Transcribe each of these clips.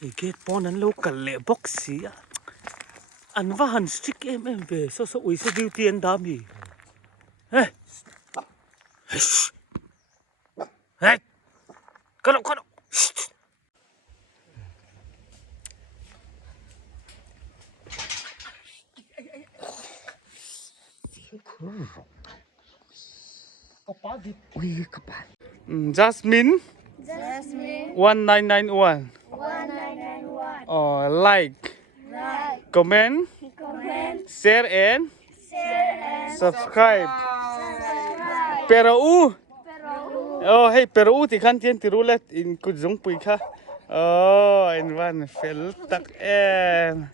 Cái pon anh lâu cả lệ boxy á, anh va hắn stick em về, so uy sẽ điều tiền đam gì, hey, hey, cái đó, Jasmine, 1991. 1991. Oh, like, comment, share and subscribe. Pero oh hey, pero thì khăn tiền thì rulet in cút giống bụi kha. Oh, in van fel tak em.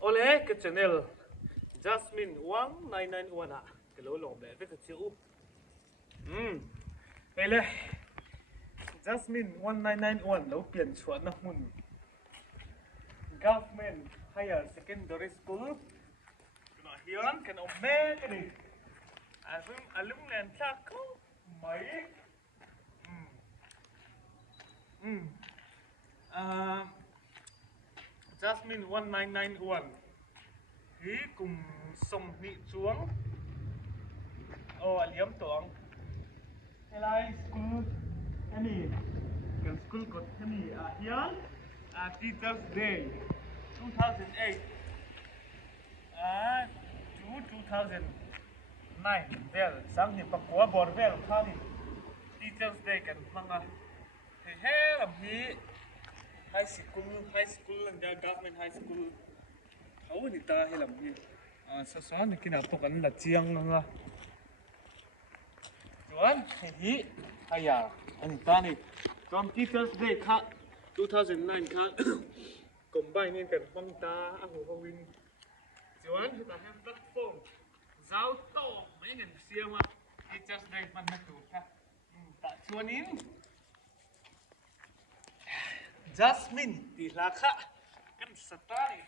Ole cái channel Jasmine 1991 à, cái lỗ lỗ bé với cái chữ. Đây là Jasmine 1991 lâu biển chuẩn nó mun. Government Higher Secondary School. Nó hiền cái ông mẹ cái này. Alum nên chắc mấy. Jasmine 1991 thì cùng sông nị xuống. Liếm tuồng. Hello school. Any cái school có any here Teachers Day 2008 to 2009 vel sang ni pakwa bor vel khani Teachers Day kan manga he lam hi high school and government high school hau ni ta he lam hi so ni kina to kan la chiang nga chuan hi aya ani ta ni from Teachers Day kha 2009 kha combine in kan bang ta a hu hawin chuan hi ta hem platform zau to mai ngan siama Teachers Day man na tu kha ta chuan in Jasmine ti la kha kan satari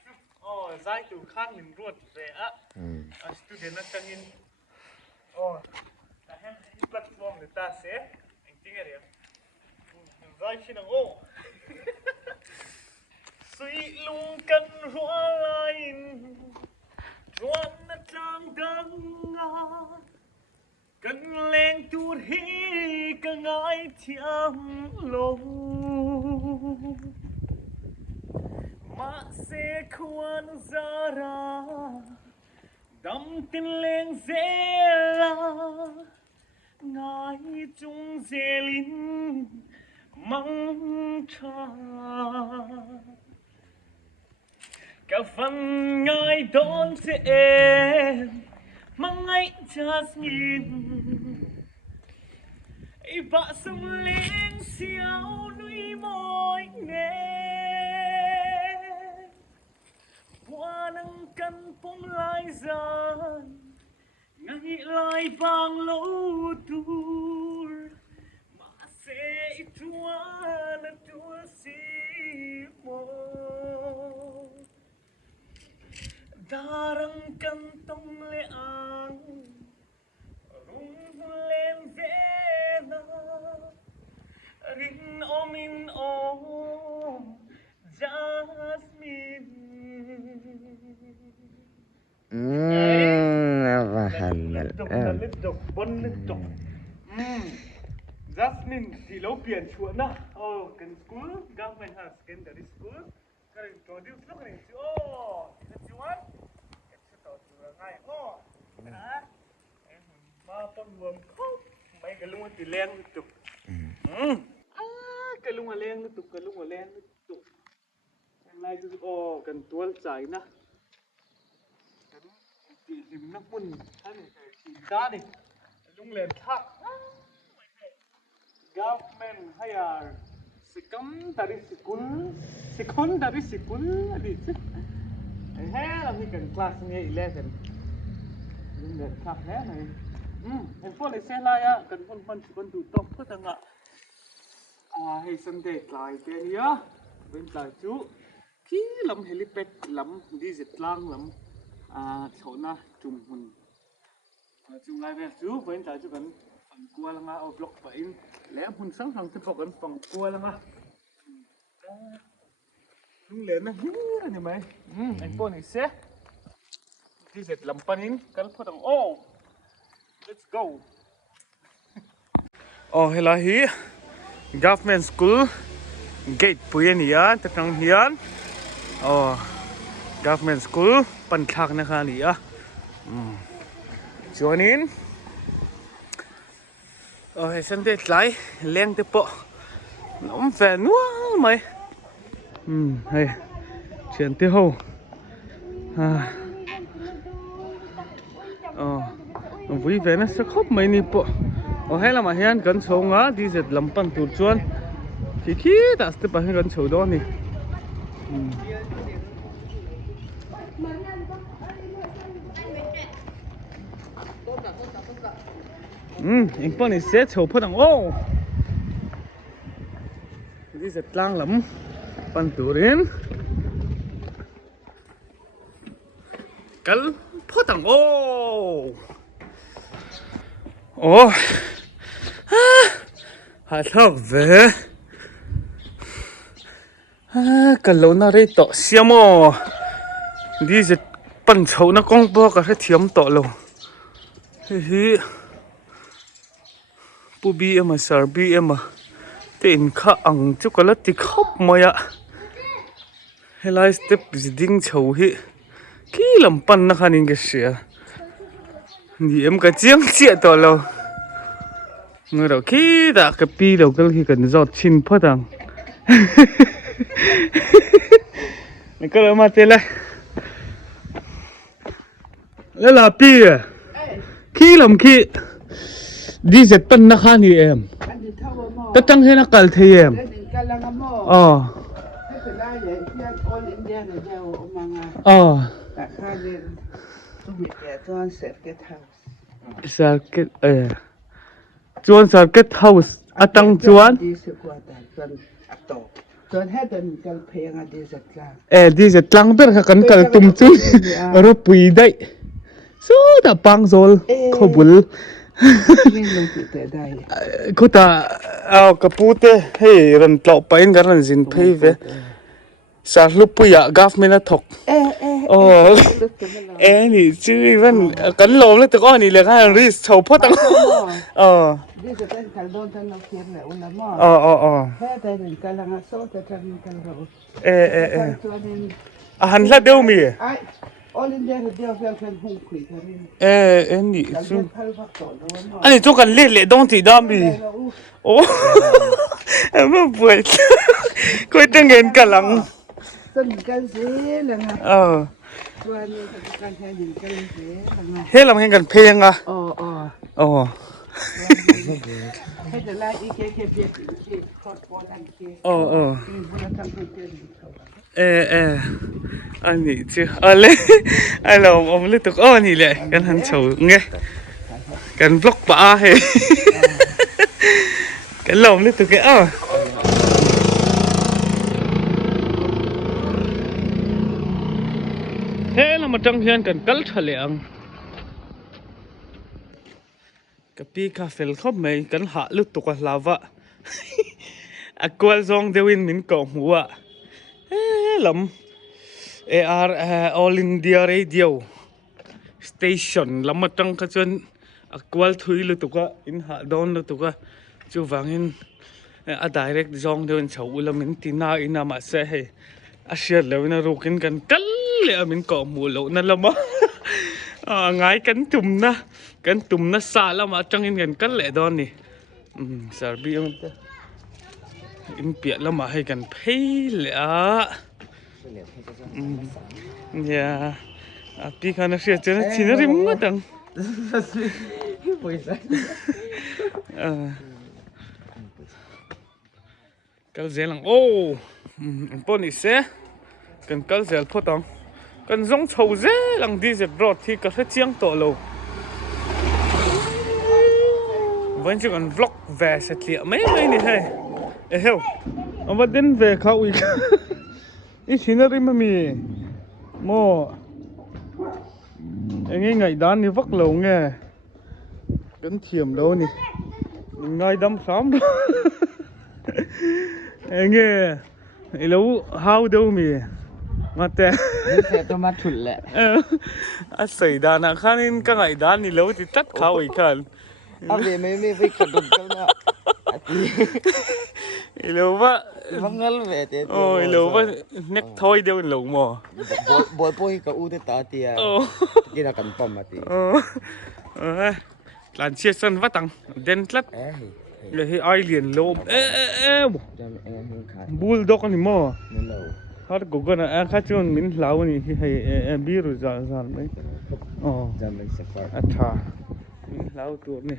zai tu khan min ruat ve a student na tangin ta hem platform ni ta se engting area zai chin ang suy lung kan hoa lain ruan na trang dang kan leng tur hi ka ngai thiam lo ma se khuan zara dam tin leng zela ngai chung zelin mang cha cả phần ngài đón sẽ em mang ngay Jasmine ấy vợ sông lên xiao núi mỏi nghe qua nắng căn bóng lai dần ngay lại vang lâu tour mà sẽ chúa là chúa si mô darang kantong leang rung lên vena rin omin Jasmine Lidok bon lidok Jasmine thì lâu biển chuột na cần school government has secondary school cái introduce lúc này chứ cái chuột ngay ba con luồng mấy cái lung thì len tục cái lung len tục cái lung len tục này cứ cần tuôn chảy na cần chỉ dìm nước bùn hay này cái chỉ ra đi lung len thắc government hire secondary school đi chứ thế là mình cần class nghe 11 nhưng để khác thế này em phone này xe lại á cần con đủ tốc có thằng ạ hay Sunday lại cái gì á bên tại chú khi làm helipad làm đi dịch lang làm chỗ na trùng hồn chung lai về chú với tại chú cần phần cua là ở block vậy lẽ hun sáng thằng tiếp tục cần phần cua là đúng lên nó như mày anh con này sẽ đi dệt làm panin cái phần thằng let's go hay là hi government school gate puyen hian ta tang hian government school pan thak na kha ni a chuanin he san te tlai leng te po lom ve nual mai hay chuyện te ho vui vẻ nó sẽ khóc mấy nị po hay là mà hian kan chho nga đi dệt lam pan tur chuan khi ta sẽ pa kan chho do ni anh bọn này sẽ chầu phát đằng đi giật lang lắm pan tủ đến cắn phát đằng hạt thóc về cần lâu na đây tọ xiêm đi giật pan chầu nó con bo cả cái thiếm tọ lâu hi pu bi mà sar bi mà tên khá ăn chút cái lát thì khóc mày ạ helai step ding chầu hi kí làm pan na khan in cái gì ni em cái chiang chia to lâu người đầu kí đã cái pi đầu cái khi cần giọt chín phát đằng này cái mà thế này đây là pi à kí làm kí đi dệt pan na khan ni em tất tăng thế nó cần thì em chuan circuit house atang chuan đi dệt lang biết là cần cần tum chu rồi pui đấy số ta pang zol khobul cô ta kapute hey ran tlo pain garan zin phei ve sa lupuya government thok ni chui van kan lom le to ko ni le kha ri chho pho tang đi sẽ tên khăn đôn thân nó khiến lại un lắm thế đây mình cái là ngã số cho chân cái rồi han la deu mi ai all in there đeo theo chân hung quỷ thế nên ni chu ani chu kan le dong ti da mi em buổi coi tăng gen cả lăng sân cái gì là ngã hết làm cái gần phèn à hay là lại cái việc khót bỏ ăn anh nghĩ chứ lấy anh là ông lấy tục anh nghĩ lại cái hắn chầu nghe cái vlog bả hay cái lồng lấy tục cái thế là một trong hiện cần cất thật lẹng cái pi cà phê khóc mày cần hạ lúc tục là vợ qual zawng dewin min KHUA lắm AR All India Radio Station lắm mà trong cái chuyện qual thui lúc tục in hạ don lúc tục chú vang in direct zawng dewin chầu là min tina ina mà sẽ hay share lâu na rukin kan kal le min KHUA lo na lama ngai kan tumna sa lama trong in kan kal le don ni sarbi am ta in piat lama hay kan phei le ya api kana sia chena chinari matang kal zelang poni se kan kal zel photong kan zong chho ze lang di ze bro thi ka chiang to lo vẫn chưa còn vlog về sẽ tiệm mấy này hay hiểu ông vẫn đến về khâu ý ít xin nó đi mà mì mò anh ấy ngày đón đi vắt lầu nghe กันเทียมแล้วนี่ยังไงดำซ้ำเอ้ยเงี้ยไอ้แล้ว how do me มาแต่ นี่เสร็จตัวมาถุนแหละ อาศัยด้านข้างนี้ก็ไงด้านนี้แล้วที่ตัดเขาอีกคันอันนี้ไม่ไปขัดดุนกันนะไอ้แล้วว่าบังเงินเวทโอ้ยแล้วว่าเน็กทอยเดียวหลงหมอบอยปุ้ยกับอูเตตาเตียกินกันปอมมาตีหลานเชียร์สันว่าตังเด่นลัดเลยให้ไอเลียนโลมบูลด็อกนี่หมอฮาร์ดกูก็นะข้าชวนมินลาวนี่ให้บีรุจานไหมอ๋ออัฐามินลาวตัวนี่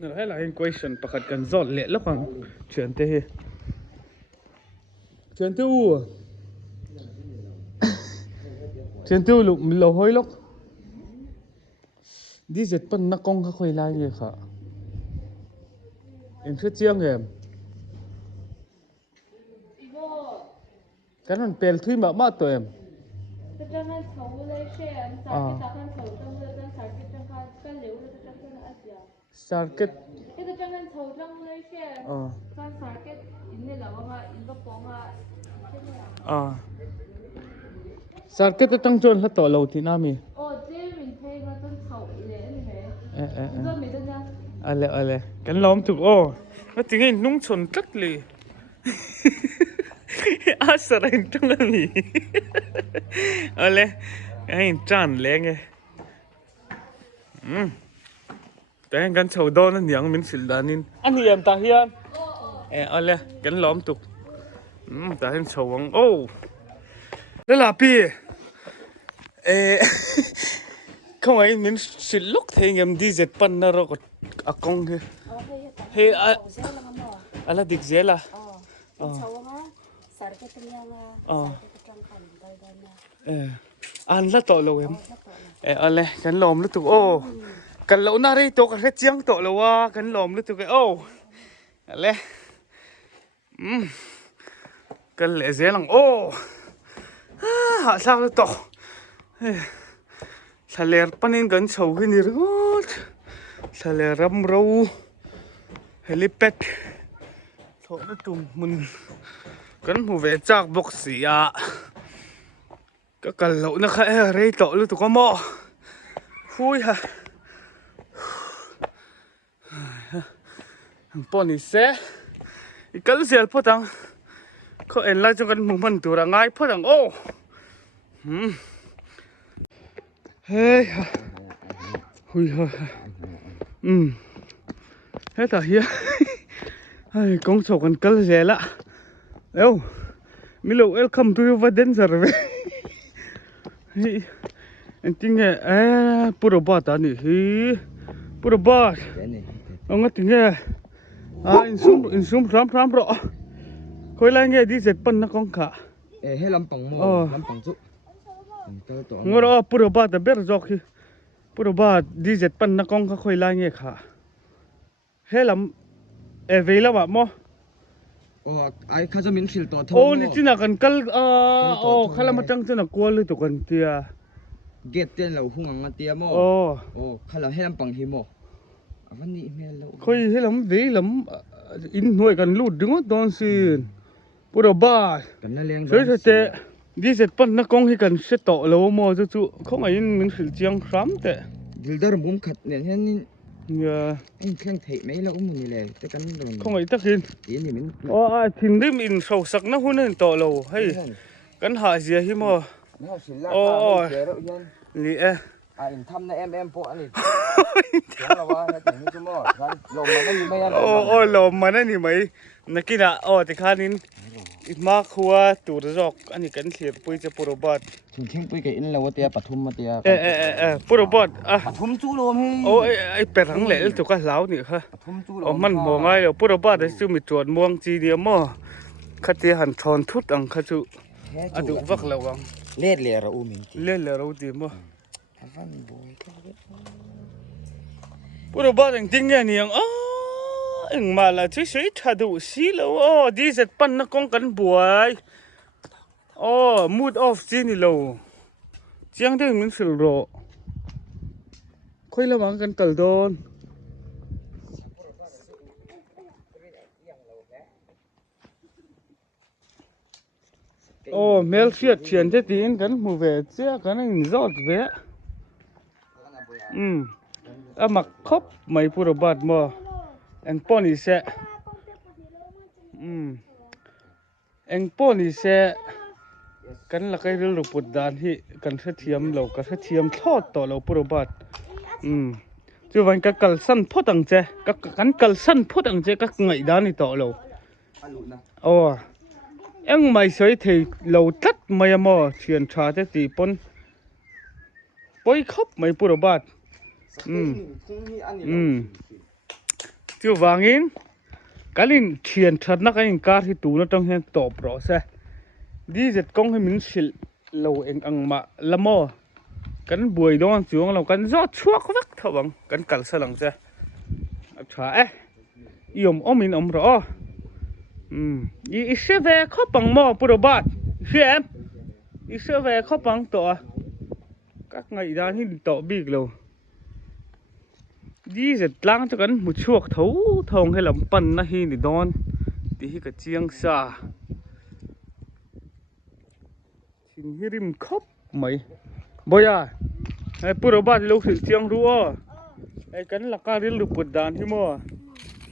นั่นให้เราเห็น question ประกาศกันจอดเละแล้วกันเชิญเตะเชิญตู้เชิญตู้ลูกเราห้อยลูกดีเจ็ดปันนักกงเขาคุยไล่เลยค่ะเอ็งคือเจียงเอ็มกันมันเป็นที่มาตัวเอ็มSarket. Itu jangan saudang Malaysia. Kan sarket ini lah orang Indo ponga. Sarket itu tang jual hato lau ti nami. Oh, dia minta macam sau le ni he. Itu minta nya. Ale. Kan lom tu oh. Nó tinggal nung chun kat le. Asarain tang ni. Ale. Ai chan leng e.แต่กันชาวดอนนั่นยังมินสิลดานินอันนี้ยังตาเฮียนอะไรกันล้อมตุกแต่เห็นชาววังโอ้แล้วล่ะพี่เขาไอ้มินสิลุกเทียมดีเจ็ดปันน่ะเราก็อากงเฮ้อะไรดิกเจล่ะชาววังสารก็เป็นยังอันละต่อเลยอะไรกันล้อมแล้วตุกโอ้กันเหล่านารีตัวกันเจียงตัวแล้วว่ากันหลอมหรือตัวกันโอ้อะไรกันเหล่เสียหลังโอ้หาสักตัวทะเลปนินกันชาวกินรู้ทะเลรำรูเฮลิเป็ดโถนั่นตุ่มมันกันหูเวจากบกเสียก็กันเหล่านักเอเรย์ตัวหรือตัวก็หม้อคุยฮะปนิเสอีกแล้วเสียพอดังเขาเอ็นไล่จนกันมุ่งมันตัวง่ายพอดังโอ้เฮ้ยหุยเฮ้ยแต่เฮียเฮ้ยกงโฉกันกันเสียละเอ้ามิโล welcome to your wedding service เฮ้ยจริงๆปุโรบาตานี่เฮ้ยปุโรบาตเอางั้นถึงอินซุมพร้อมรอคุยอะไรเงี้ยดีเจ็ดปันนักกองขาให้ลำปังโม่ลำปังจุงั้นเราปุโรบาตเบอร์จอกปุโรบาตดีเจ็ดปันนักกองขาคุยอะไรเงี้ยขาให้ลำเวลาแบบมั้งโอ้ไอ้ข้าจะมินสิลตัวทโอ้นี่จีน่ากันกัลโอ้ข้าละมาจังจีน่ากลัวเลยตัวกันเตียเกตเตียนเราหุ่งอังเตียมั้งโอ้ข้าเราให้ลำปังหิมะวันนี้แม่เราคุยให้ลำเวลำอินหน่วยกันลูดดึงตอนสิปุโรบาตกันนั่นเลี้ยงช่วยเตะดีเจ็ดปันนักกองให้กันเสตต่อแล้วมั้งจู่ๆเขาไงมินสิลเจียงครั้งแต่ดิลดาร์มุมขัดเนี่ยเห็นนี่เครื่องเทไม่แล้วอุ้มนี่เลยแต่กันเขาไงตะกินนี่มันอ๋อทิ้งได้มินเสาสักนักหุ่นต่อเราให้กันหาเสียหิมะโอ้นี่อินทำในพวกอันนี้เดี๋ยวเราว่าถึงนี่ชั่วโมงลมมันไม่มีไม่ยันโอ้ลมมันนี่ไหมนักกินแต่ข้านินอีมาคัวตูรจอกอันนี้กันเสียปุยจะปุโรบาตถึงเที่ยงปุยกับอินแล้วว่าเตียปทุมมาเตียปุโรบาตปทุมจูโรมโอ้ไอเป็ดทั้งแหล่ตัวก็เหลานี่ค่ะปทุมจูโรมมันมองไงปุโรบาตได้ซื้อมีจวนม่วงจีเดียมคดีหันชอนทุดอังคจูอดุวักระวังเล่เราอุ้มินเล่เราดีมั้งปุโรบาตจริงๆเนี่ยเอ็งมาละช่วยถ้าดูสิแล้วดีเสร็จปั้นนักกองกันบวยmood off จีนี่เราเจียงได้เหมือนสิโร khơi là mang cần cẩn đồn ô mel chiết chuyển thế tín cần mua về chứ cái này rót về mặc khóc mày pura bát mà anh pony sẽ anh pony sẽ cần là cái rượu bột đan hi cần sẽ thiêm lâu cần sẽ thiêm thọt to lâu pura bát chứ vậy các cẩn săn phốt đằng chế các cẩn săn phốt đằng chế các ngày đan thì to lâu ô anh mày sấy thì lâu tắt mày mà chuyển trả thế thì pon bôi khóc mày pura bát chứ vangin cái linh chuyển trả nó cái car thì tụ nó trong hiện top rồi sẽ đi giật công hay mình xịt lâu anh mà làm mò cắn bùi đó xuống là cắn rót chuốc vắt thôi bằng cắn cẩn sao lần xe trả yểm mình rõ ý sẽ về khó bằng mò bùa bát xem ý sẽ về khó bằng tổ các ngày ra thì tổ big lâu đi giật lang cho cắn một chuốc thấu thòng hay làm pan na hi thì đón thì cái chiang sa xin hirim khóc mày bây giờ ai pura bát lâu sự chiang rùa ai cắn là cá riêng lục bột đàn hi mò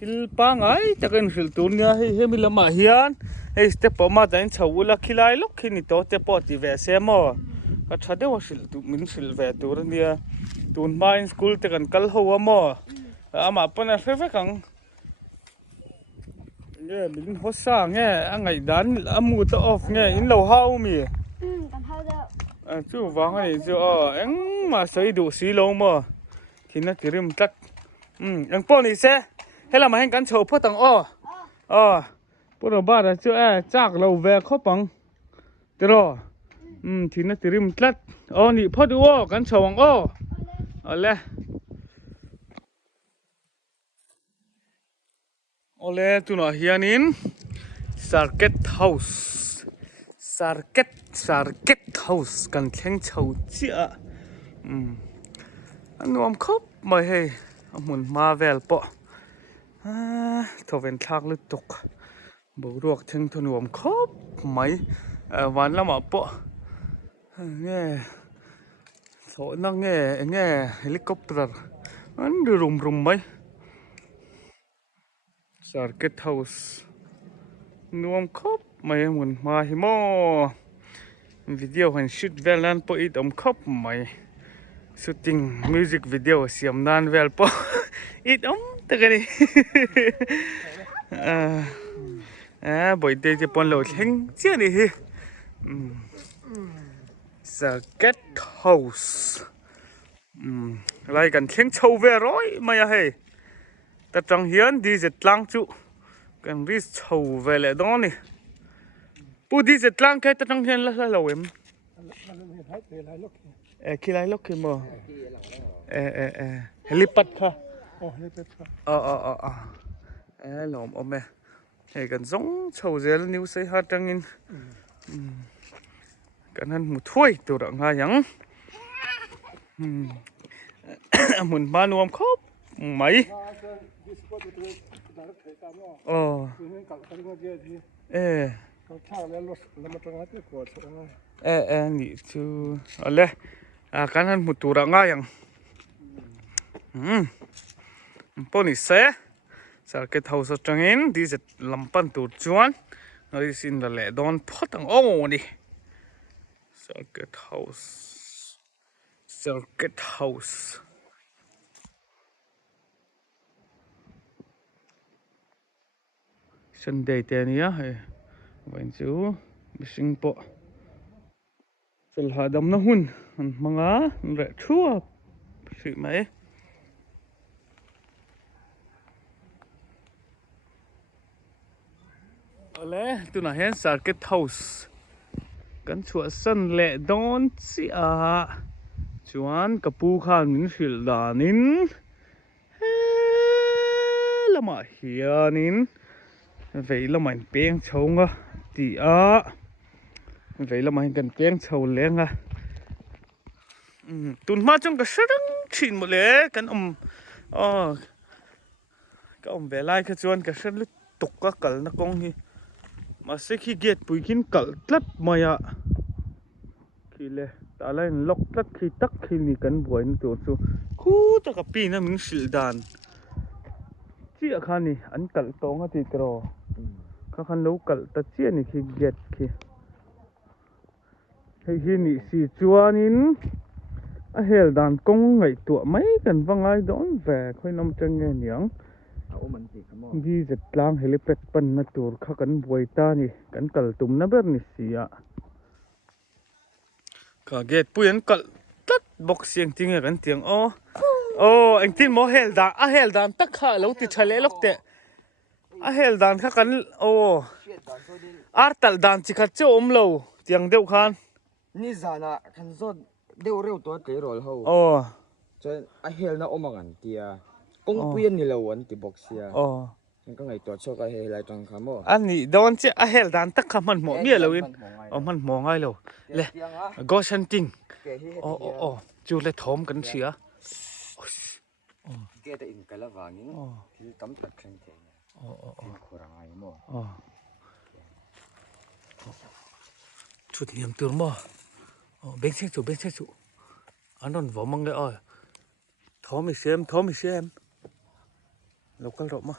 hil pang ai chắc anh sự tuôn nha hay mình làm mà hiền hay step mà đánh chầu là khi lại lúc khi nít step thì về xem mò cái chả đâu sự mình sự về tuôn nha tuôn mai school thì cần call hoa mò mà upon phải phải căng nghe mình hot sang nghe anh ngày đàn mua tao off nghe in lâu hao mi chú vắng này chú anh mà xây đủ xí lâu mà thì nó chỉ riêng tắt anh bỏ đi xe hay là mà anh cắn chầu phốt tầng bữa đầu ba là chú chắc lâu về khó bằng thế rồi thì nó chỉ riêng tắt nị phốt đi cắn chầu bằng lẽ oleh tu nó hiền in circuit house circuit house cần khen chầu chia anh nuông khóc mày hay muốn ma vel po thầu ven thang lutuk bầu ruột thằng thằng nuông khóc mày ván lắm mà po nghe thổi nó nghe helicopter anh đưa rùng mấy circuit house nuông khóc mày muốn ma hi mo video hành shoot vel lan po ít khóc mày shooting music video siam nan vel po ít ta cái này buổi đây thì pon lẩu thing chưa đi circuit house lại cần thing châu về rồi mày hay ta trong hiến đi giật lang chú cần đi châu về lại đó nè bu đi giật lang cái ta trong hiến là lẩu em khi lại lúc khi mà helipad ha lỏm ôm mẹ cần giống châu dê níu xây hát trăng in cần hơn một thôi từ đó ngay nhắng muốn ba nuông khóc mấy nị chú lẽ cần hơn một từ đó ngay nhắng pony xe sao cái thầu sao trăng in đi giật làm pan tụt chuan nói xin là lẽ đón phốt thằng đi circuit house Sunday tên nhá vậy chú sinh po phil hadam na hun mga rẻ chua sự mấy lẽ tu na hen circuit house kan chua san le don si chuan kapu khan min hil danin lama hianin vậy là mình bén chồng thì vậy là mình cần bén chồng lên tuần mai trong cái sân chin một lẽ cái cái về lại cái chuan cái sân lutuk cái cẩn nó công hi mà sẽ khi get bùi kín cẩn lất mày ạ khi lẽ ta lại lóc lất khi tắc khi ni cần buổi nó tụt xuống khu ta cái pin nó mình xịt đàn chia khăn ni anh cẩn tông thì trò các khăn lâu cẩn ta chia ni khi get khi hay khi ni xì chuan in hel đàn công ngày tụa mấy cần văng ai đón về khơi nông chân nghe nhàng đi giật lang helipad pan na tur kha kan buai ta ni kan kal tum na ber ni sia ka get puyan kal tat box siang tinga kan tiang anh tin mo hel dan tak kha lo ti chale lok te a hel dan kha kan artal dan chi kha che lo tiang deuh khan ni zana kan zo deuh reu to te rol ho cho a hel na omangan tia kong puyan ni lo an ti box siaก็ไงตัวโชคไอ้ไรตรงคำว่าอันนี้โดนเจ้าเฮลดันตักคำมันหมอเบี้ยเลยวินมันมองไงเลยเลยก็ฉันจริงจูเลยถมกันเสียเกตอินกันละวางิงที่ตั้มตัดแข่งเทียนที่ขวางไงมั่วชุดเนียมตัวมั่วเบ่งเช็คจูอันนั้นว่ามังเลยถมอีเสียมเราก็รบมา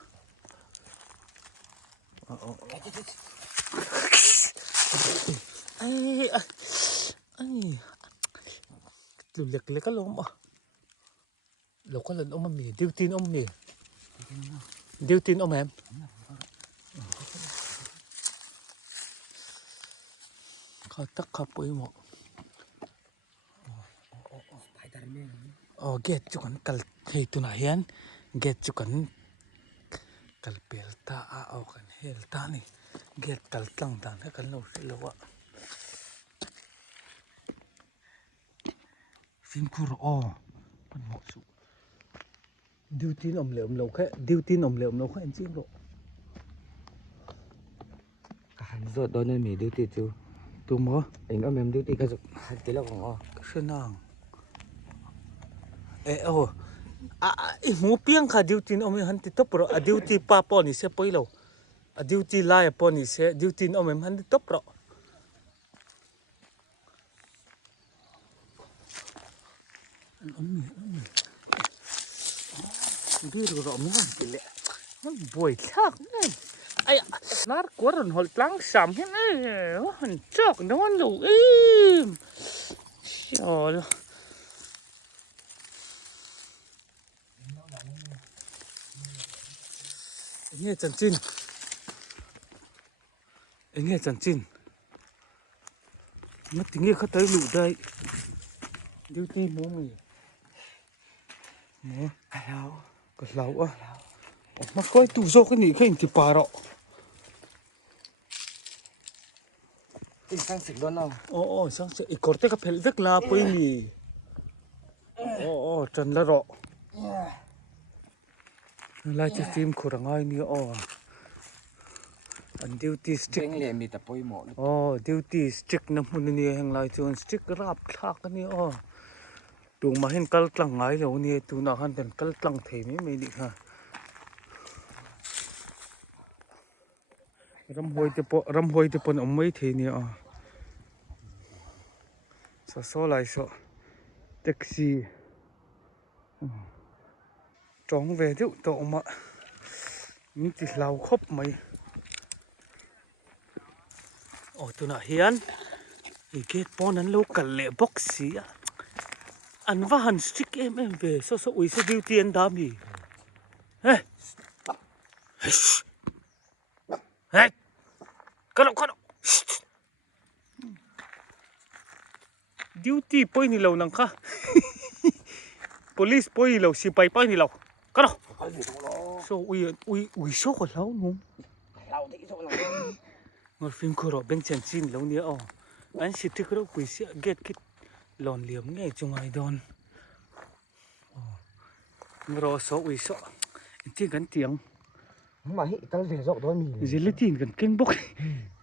ดูเล็กก็ล้มเราก็เลยมันมีดิวตีนนี่ดิวตีนแม่เขาตักขับไปหมดเกตจุกันกัลเฮตุนาเฮียนเกตจุกันกัลเปลตาเอากันเฮลตานี่เกตกัลตั้งให้กันเราสิเราฟิล์มคูร์มันเหมาะสุดดิวตีนเหลวเราแค่ดิวตีนเหลวเราแค่จริงหรอกการโซดโดนมีดิวตีจูตัวมั้งเองก็มีดิวตีก็จะหัดตีแล้วของก็เช่นนั่งหมูเปี้ยงค่ะดิวตีนไม่หันติดตบหรอดิวตีป้าปอนี่เสียไปแล้วดิวตีลายปอนี่เสียดิวตีนไม่หันติดตบหรอดูเราไม่หันติดเลยมันบ่อยชักเนี่ยไอ้นาร์กวร์นหอลตังสามเห็นไหมมันชักนอนลูกชอnghe chân chín nghe chân chín mất tiếng nghe khát tới lũ đây điêu ti mua mì mua cái lâu mà coi tủ rau cái gì cái thì bà rọ sang xịt luôn không sang xịt ít có cái phèn vết la bơi mì chân là rọ lại chỉ phim của thằng ai nữa anh duty stickเลยมีแต่ปอยหมดduty stickน้ำมันนี่แห่งไรจน stick รับทักนี่ตูมาเห็นกัลตังไงแล้วนี่ตูน่าหันเป็นกัลตังเทไม่ดีค่ะรำหวยจะปนอมไม่เทนี่โซ่ไรโซ่แท็กซี่จองเวทิวโตมามีติดเหล้าครบไหมตัวน่ะเฮียนไอ้เกตปอนั้นลูกกันเละบ็อกซี่อันว่าหันสติ๊กเวโซ่อุ้ยสดิวเตียนดามีเฮ้กันดิวตี้ปอยนี่เรานังค่ะpolice poi lo si pai pai ni lo ka no so ui so ko lo nu thế số nào ngor phim ko ro beng chen chin lo ni an si tik ro pui si get kit lon liam nge chungai don ngro so ui so ti kan tiang mà hiện cái về rộng đó mình gelatin kan keng bok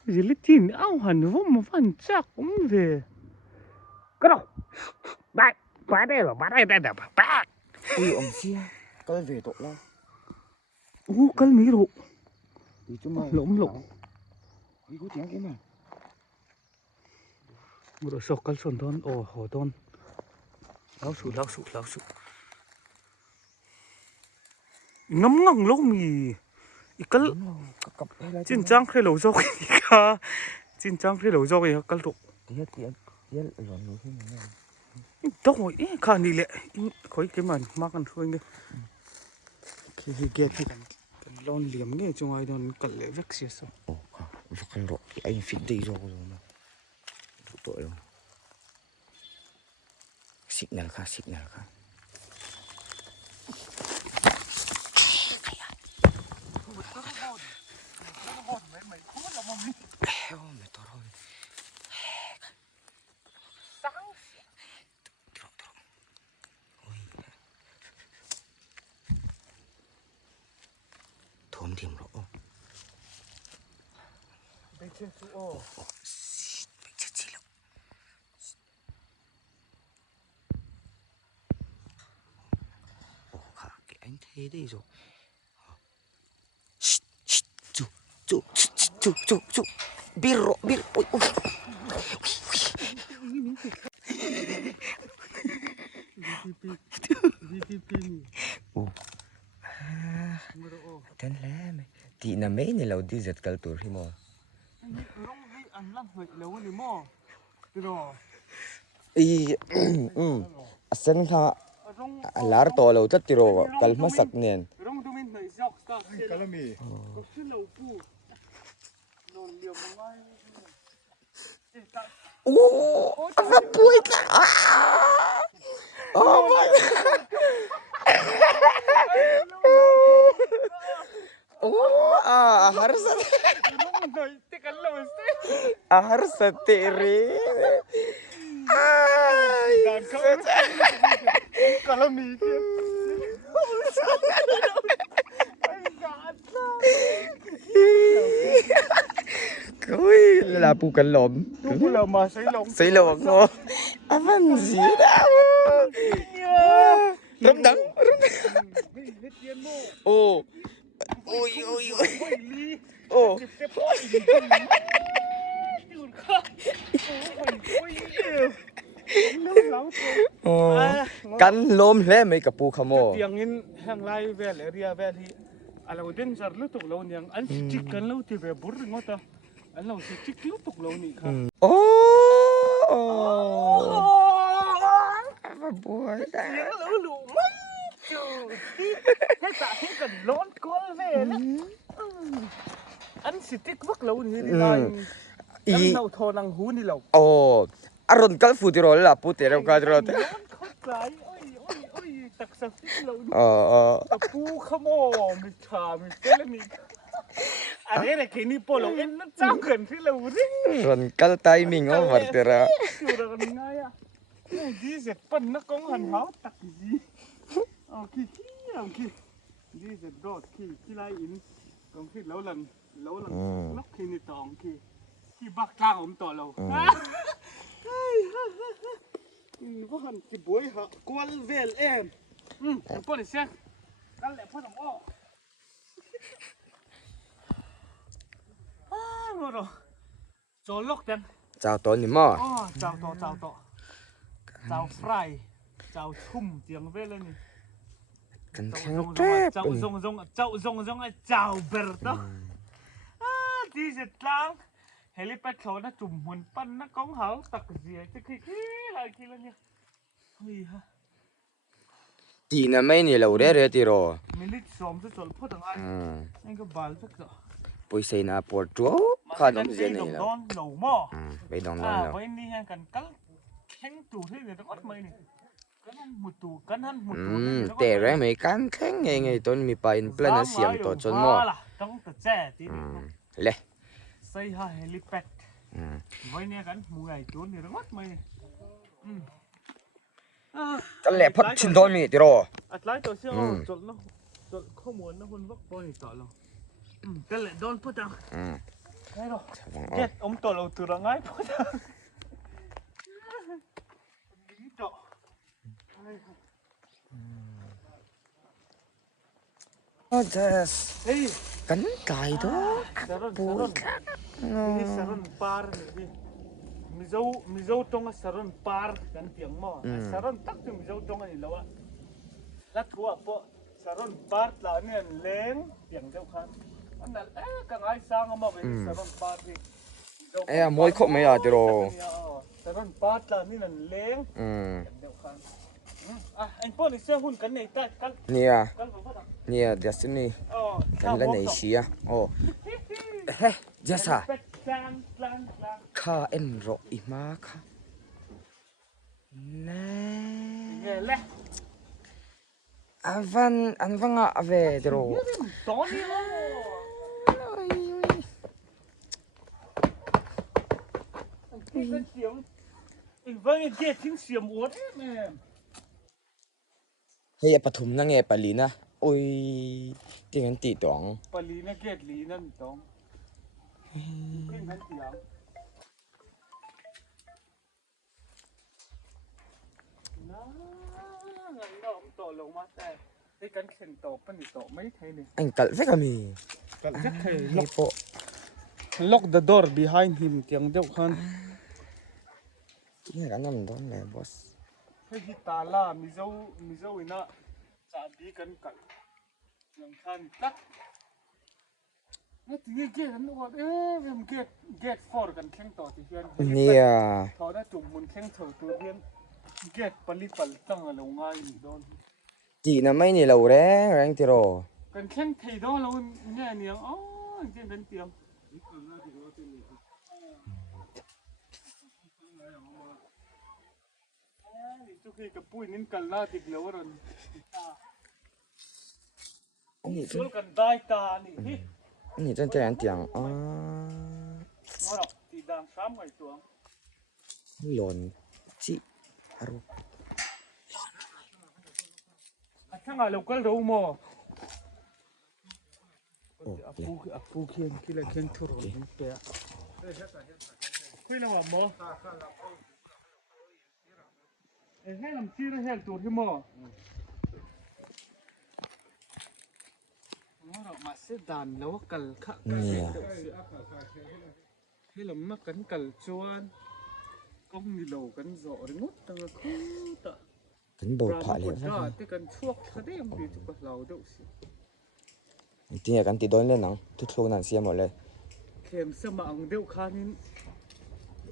gelatin au han vo mo fan chak về ka no bai phá đây rồi phá đây đây là phá ui ông xia cái về tội lo cái mỹ độ đi chúng mày lỗm lộn đi có tiếng cái mà một đội sọc cái sồn thon hồ thon lão sụ ngấm ngăng lỗ mì cái chín trang cái lẩu dọc cả chín trang cái lẩu dọc ấy cái độ tiết lộn lộn thế này đâu rồi khả đi lệ khói cái màn mắc ăn thôi nghe khi ghét thì cần lon liếm nghe trong ai đòn cần lệ vết xìa sao cái độ anh fit đi rồi mà tội rồi signal kha thôm thêm rồi bên trên chú ô cái anh thế đây rồi chú bir ôi tên lẽ mày chị nằm mấy này lâu đi giật cả tuổi thì mò ý sen kha lar to lo tat tiro kalma sak nen oh apa puai ta oh my oh harus setiri kalau mikir Ui, là pu cần lộn. Pu là mà sấy lộn ngô. À văn gì đó. Rấm đắng. Ô. Ôi. Ô. Cắn lôm lẽ mấy cặp pu khăm ô. Tiếng in hàng lai về lẽ ria về thì alo đến giờ lutuk lâu nhang anh chỉ cần lâu thì về bur ngót ta anh lâu chỉ lutuk lâu nị khá Apa buat dah? lâu lụ mấy chú cái tạ thế cần lón con về đó anh chỉ tích vắc lâu như thế này anh lâu thò năng hú đi lâu Oh, aron kal futi roll lah putih dah kau terus. Tắc sắc tích lâu Tapu khamo mình thả mình cái lên mình anh ấy này cái ni polo em nó trao gần thế là một đấy Ron kal timing oh vertera. Chưa được ngay à này đi dệt phân nó có hẳn háo tắc gì khi đi dệt đọt khi lai in còn khi lâu lần lúc khi ni tòng khi bác trang ôm tỏ lâu có hẳn cái buổi hả quan về em có để xem ăn lẹ phát ô ngồi rồi cho lóc tiền Chào tối nhỉ mò. chào fry chào chum tiếng về lên Cần theo trép. chào chào berto đi dệt lang helipad thổ nó chùm huân pan nó cống hở tặc gì chứ khi lại kia lên nha ui ha Ti na mấy ni lâu đấy tiro. mình đi xóm cho chọn phốt thằng anh có bal chắc rồi Pui say na porto. Khá đông gì này là. lẩu mò Bây đông đông. với đi hàng cần cắn khánh tủ thế này nó ót mày này cắn một tủ cắn hơn một tủ Tè ra mấy cán khánh ngay tôi mi pain plan là xiêm to chôn mò. trong tờ trẻ tí Lẹ. xây hai helipad với nè cắn một ngày trốn thì nó ót mày này Cái lẹ phát chín đôi mi tiro. lái tàu xe chọn nó chọn không muốn nó hôn vấp bôi thì tỏ lòng cái lẹ đón phút nào cái rồi chết ông tỏ lòng từ đó ngay phút nào lý trọ Oh, das. Hey, Kan kai đó. saron Bui saron. ka. Ini saron par ni. Mizo tong saron par kan tiang mo. Saron tak tu mizo tong ni lawa. Lat KHUA po saron par la ni an leng tiang deuh khan. An dal ka ngai sang mo be saron par ni. Eh, moi kho me ya tiro. Saron par la ni an leng tiang deuh khan. Anh po ni se hun kan nei ta kal Nia, kal ba da. nia Jasmine. Kan la nei sia. Oh. He, Jasa. Kha en ro I ma kha. Nghe Nè. lẽ An vanga ave tiro. Tony ho. Cái tiếng anh vâng cái tiếng xiêm uất em. Hey, pathum na nge palina. Oi, tingan ti tong. Palina get lina tong. Cái ngắn tiếng. Nó ngắn nó ông tổ lồng mắt đây. Cái cắn khen tổ bên tổ mấy thế này. Anh kal ve kami. Cắn rất hay. Hey po. Lock the door behind him tiếng đeo khan. Tinga ganam don le boss. Cái guitar la mizo ina chả đi cắn cắn. Yang khan tắc. Nó tiếng get anh uất em get for cắn khen tổ thì hiền. Nia. Thọ đã trùng muốn khen thở từ hiền. Get pali pal tăng ở lồng ngay đón. Ti na mai ni lo re, rang tiro. Cần khen thầy đó là nghe niềng anh trên đến tiếng. Trước khi cái bụi nên cần la thịt lâu rồi. Ni Số cần đai ta nè. ni chân chân tiang. Ngó đọc thì đang sám ngày tuồng. Lon chi aru. Thằng nào lâu cái đâu mà. Oh, Apu kiên kia là kiên thua rồi mình bẻ. Khi nào mà mò. Hay làm chi nó hay tụt cái mò. Ngó đọc mà sẽ đàn lâu cần khắc. Nia. Thế là mắc cắn cẩn chuan công như lầu cắn rọ đến ngút tao khu tạ Kan bo pha le. ra cái cắn chuộc thật đấy em bị tụi bật lầu đâu xí Tinga kan ti don le nang. Tu thlo nan sia mo le. kèm sao mà ông đeo khan nên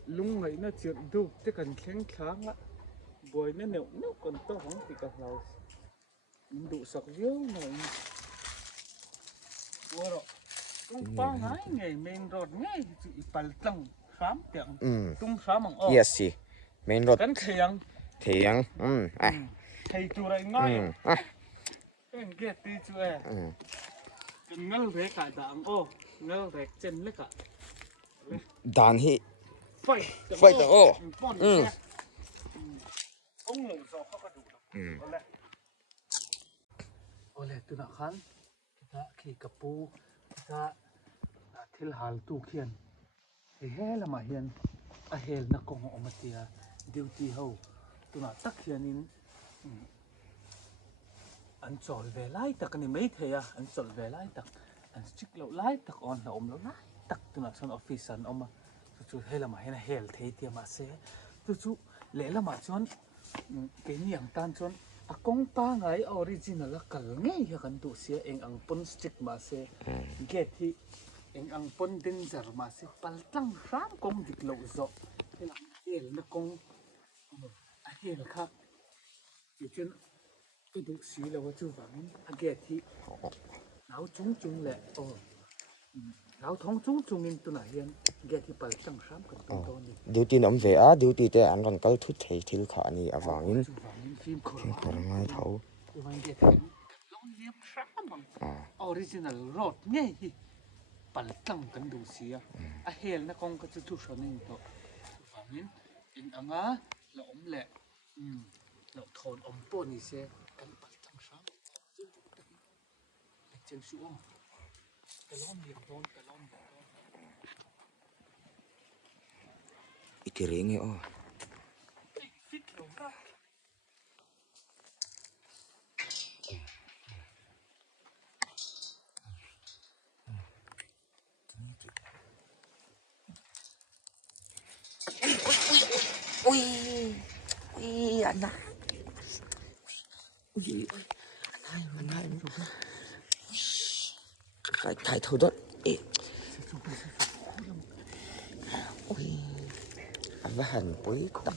lung ngày nó chuyện đâu cái cắn khéng kháng á buổi nó nếu còn to hóng thì cả lầu mình đủ sặc riêu này quá rồi tung ba ngày ngày mình rồi ngay chị bật tăng khám tiếng tung khám bằng ô Yes si. Main road cắn khéng thiang. thầy tụi này ngay cái kia tí chú em cái ngල් về cả đảng ô ngl về chân lấy cả Dan hi. phải Phải ô. ông ngủ rõ không có đủ đâu ô lẽ tụi nó khán ta khi cặp pu ta thil hal tu khiên thì hè là mà hiền hel nó cũng ở mặt tia duty hậu tụi nó tắc hiền in anh chọn về lại tắc cái này mấy thế à anh chọn về lại tắc anh chích lậu lại tắc on là ôm lậu lại tắc tụi nó sang office anh ông mà tụi hay là mà hay là hel thế thì mà sẽ tụi lẽ là mà chọn cái niềng tan chọn công pa ngay original là cả ngay ya kan tu sia eng ang pon stick mà sẽ get thì eng ang pon danger mà sẽ paltang ram công dik lậu zo thế là hel nó công hel khác thì chuyện cái đủ xí là what chú vắng get thì áo chung lẹ áo chung in tu nãy hiền get thì paltang ram kan tu to ni Duty nom ve a duty te an ron kal thu thei thil kha ni awangin. phim King khor ngai thau. Uang get long liam ram original road nghe hi paltang kan du sia hel na kong ka chu shonin to vangin in anga la om le la thon om po ni se kan paltang sam chen su om kalom liam don kalom Ikiringi o. fit lo ra anh na anh hai thải thâu đó ôi anh hẳn bối tặng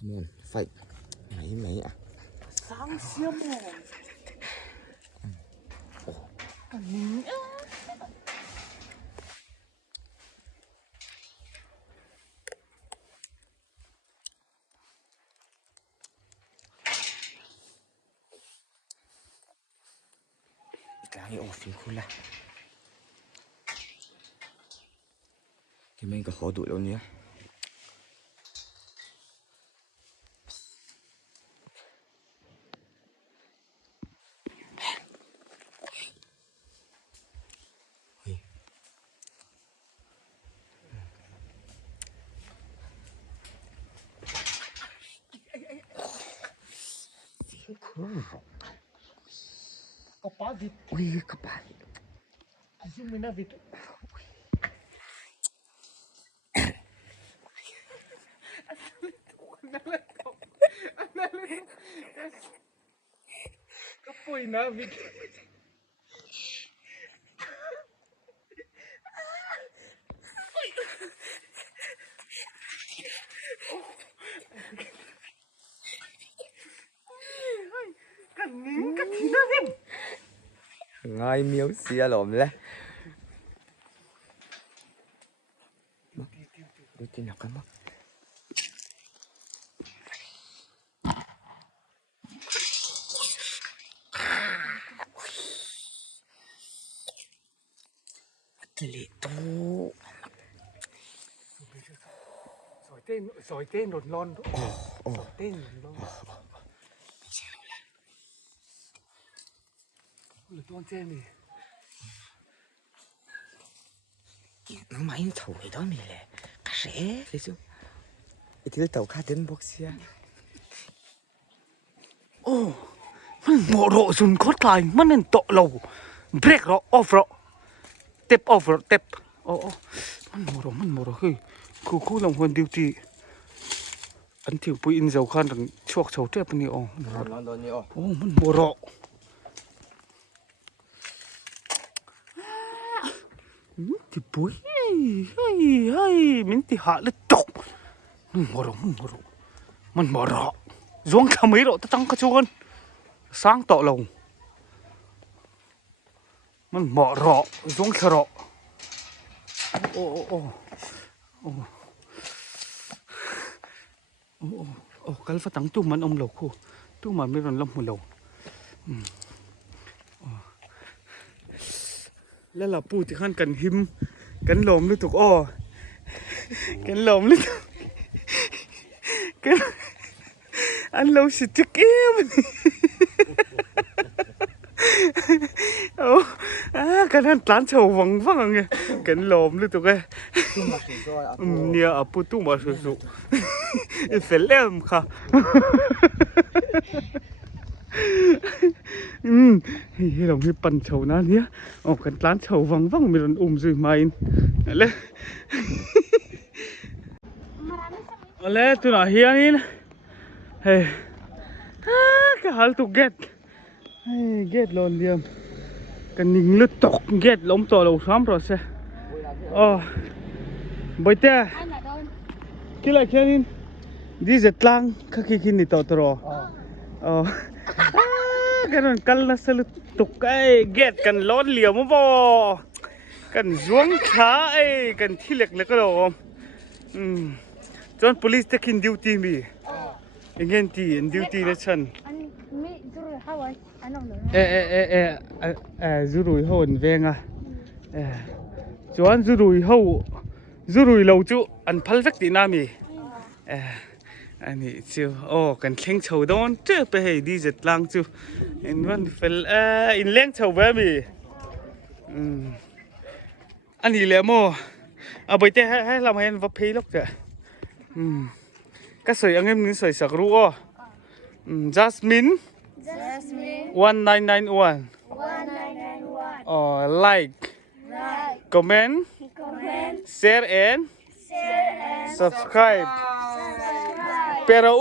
Môn phải mấy à sáng xiêm cái ô phim khô la cái mình có khó đuổi đâu nhé kapal vịt ui các bạn zoom in vịt kapoy na vịt cái gì đó em ngay miếu xia lồm lên đôi tin nào cái mắt lệ to sỏi tên đột lon đó sỏi tên đột lon là con trên này nó máy thầu cái đó mày lệ cá rẻ lấy xuống thì tàu cá đến bốc xia ôมันโมโรซุนโคตรไกลมันนั่นโตเราเบรกเราออฟเราเต็ปออฟเราเต็ปโอ้มันโมโรเฮ้ยคู่ลงคนดิวตีอันที่ปุยอินเจ้าขันตั้งช่วงเช้าเจ็บนี่อ๋อ nó như ô โอ้มันโมโรที่ปุยเฮ้ยมันที่หาเลยตกมันโมโรzawngขมิ้นเราตั้งกระชวนสร้างโตเรามันโมโรzawngขรอโอ้กันฝรั่งตู้มันอมเหลวคู่ตู้มันไม่ร้อนลำหัวเหลวแล้วเราปูที่ขั้นกันหิมกันหลอมหรือถูกอ้อกันหลอมหรือถูกกันอันเราสิจะเก็บโอ้กันนั่นร้านเฉาวังฟังไงกันหลอมหรือถูกไงเนี่ยปูตู้มาสุดๆเฟลเล่มค่ะเฮ้ยเราไม่ปั่นเฉานะเนี่ยออกกันร้านเฉาวังมีรันซื้อมาอินอะไรอะไรตัวน่ะเฮียนี่นะเฮ้ยก็ฮัลตุเกตเฮ้ยเกตลอนเดียมกันนิ่งลุตกเกตล้มตัวเราซ้ำรถเสียอ๋อไปเตะกี่ไรแค่นี้ดีเจ็ดลังข้าคิดนี่ต่อตัวอ๋อกันกันละสลุตุกไอ้เกตกันล้อนเหลี่ยมบ่กันzawngขาไอ้กันที่เล็กๆก็เราจน police taking duty มีอย่างเงี้ยที่ duty นะฉันจุรุยเขาเวงอ่ะจวนจุรุยเราจุอันพัลสักตีน้ามีอันนี้จูโอ้กันเข่งเฉาโดนเจอไปให้ดีเจ็ดลังจูอินวันเฟลอินเลี้ยงเฉาแบบมีอันนี้แหละโมเอาไปเตะให้เราให้วัดเพลล็อกจ้ะก็สวยอันนี้มันสวยสักรู้อ่ะ Jasmine Jasmine 1991. 1991. Oh, like, Like, comment, comment, share and share and subscribe. subscribe. Pero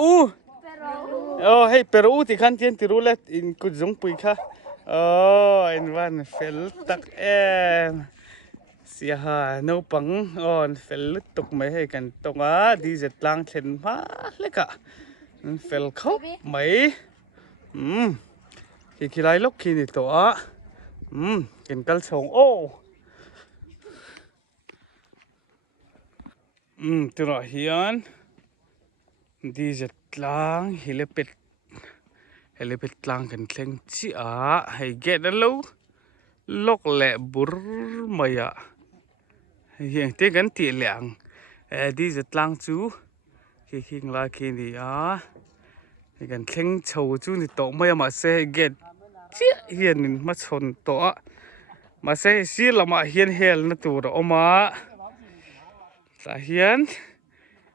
Pero oh hey pero thì khăn tiền thì rulet in cút giống bụi kha. Oh in van fel tak em. Sia ha no pang on fel tuk mai hay kan tonga di zet lang chen ma leka. Fel khóc mấy. Khi lai lúc khi ni to a. Ken kal song oh. Turo hian. Di zet lang hilepet lang kan thleng chi a hay get a lo lok le bur maya hiang te kan ti lang di zet lang chu khi khing la khi ni a kan thleng chho chu ni to maya ma se get chi hian ma chon to a ma se si lama hian hel na tur oma sa hian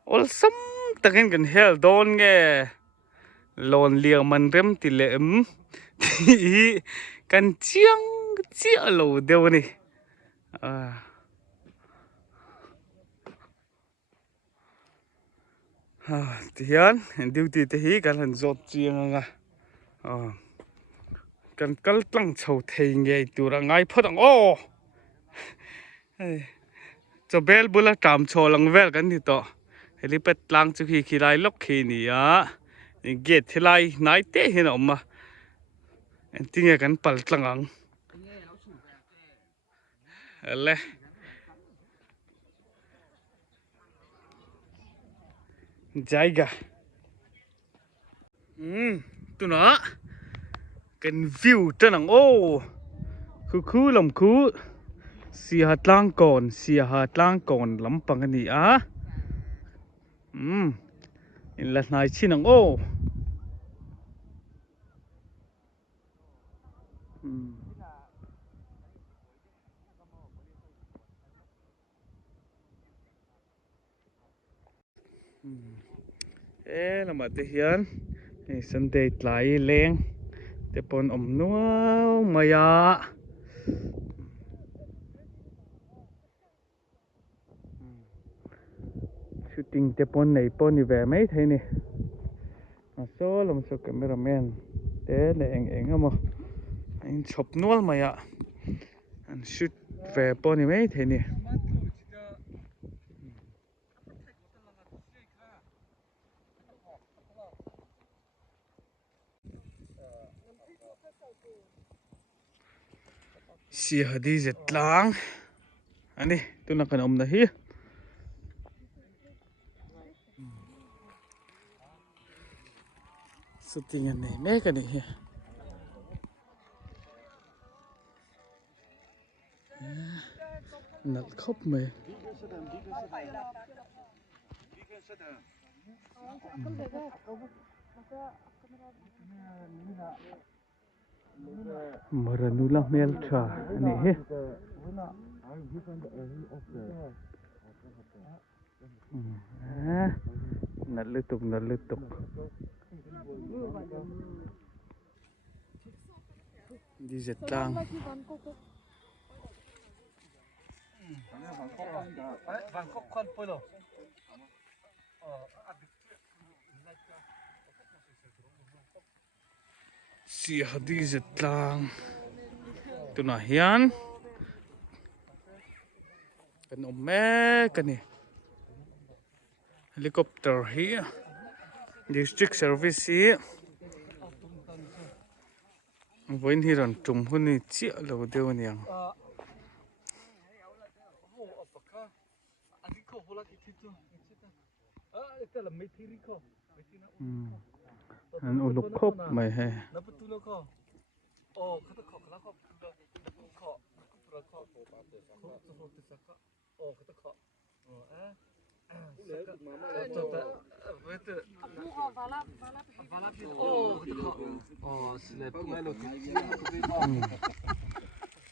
ol sam takin kan hel don nge lon liang man rem ti lem thì kan chiang chia lo deu ni thì hian duty te hi kan han zot chiang anga kan kal tlang chho thei nge tura ngai photang o cho bel bula tam cho lang vel kan ni to helipet tlang chu hi khilai lok khi ni a gate thilai nai te hin oma en tinge kan pal tlangang le jaiga tu na kan view tanang o khu lam khu sia tlang kon lampang ani a in la nai chinang o lama te hian Sunday tlai leng te pon om nuau maya shooting te pon nei pon ni ve mai thei ni so lam so cameraman te le eng amo in chop nual maya an shoot ve pon ni mai thei ni si hadi zetlang ani tu na kan om na hi shooting an nei me kan hi nat khop me maranula mel tha ani he nat lutuk di zetlang Bangkok kon polo si hadi zetlang tu na hian kan om me kan ni helicopter hi district service hi voin hi ran tum huni chi lo deu niang an uluk khop mai he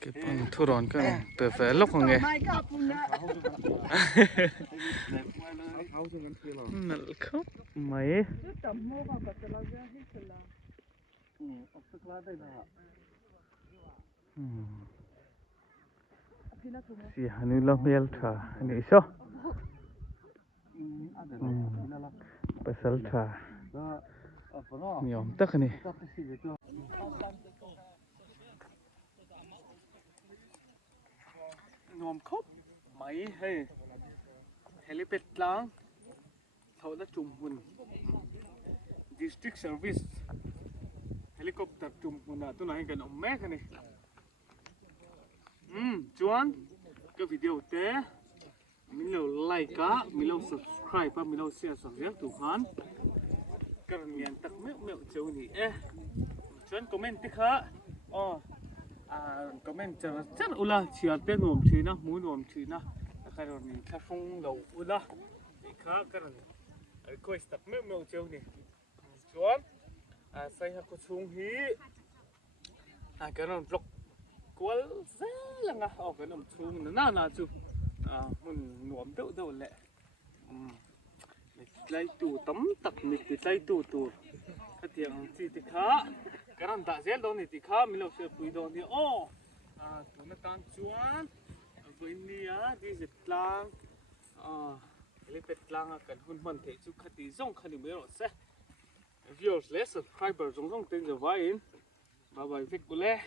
cái bằng thu đòn cái từ phải lúc không nghe nãy khóc mấy si hanu lo mel tha ni so pasal tha niom tak ni niom khóc mấy hay helipad lang thầu đã trùng hồn district service helicopter trùng hồn à tôi nói cái ông mẹ cái này chuan cái video té mình lâu like á mình lâu subscribe và mình lâu share sang riêng tụ han cái miền tắc mẹo mẹo châu này chuan comment tích ha comment cho chắc ula chia tên nôm chi na muốn nôm chi na cái rồi mình khai phong đầu ula thì khá cái này coi tắc mẹo mẹo châu này chuan say ha có chung hi cái rồi vlog qual dễ là ngà cái nôm chung nó na chú mình nuông đậu đậu lẹ lấy tủ tắm tắc mình lấy tủ cái tiếng gì thì khá cái này đã dễ đâu này thì khá mình lâu sẽ bùi đâu này tụi nó tan chuan với nia đi giật lang lấy pet lang cần hun man thế chú khát đi zawng khát đi mấy rồi sẽ viewers less subscriber zawng tên giờ vai in bye bye viết cô lẽ